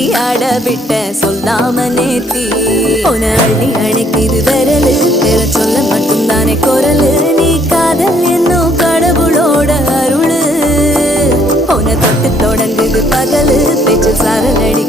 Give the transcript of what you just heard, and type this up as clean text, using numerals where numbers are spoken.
கட்டி ஆட விட்ட சொல்லாம நேத்தி உன அள்ளி அணைக்குது விரலு பெற சொல்ல மட்டும்தானே குரலு நீ காதல் என்னும் கடவுளோட அருளு உன தொட்டு தொடங்குது பகலு பேச்சு சாரல் அடி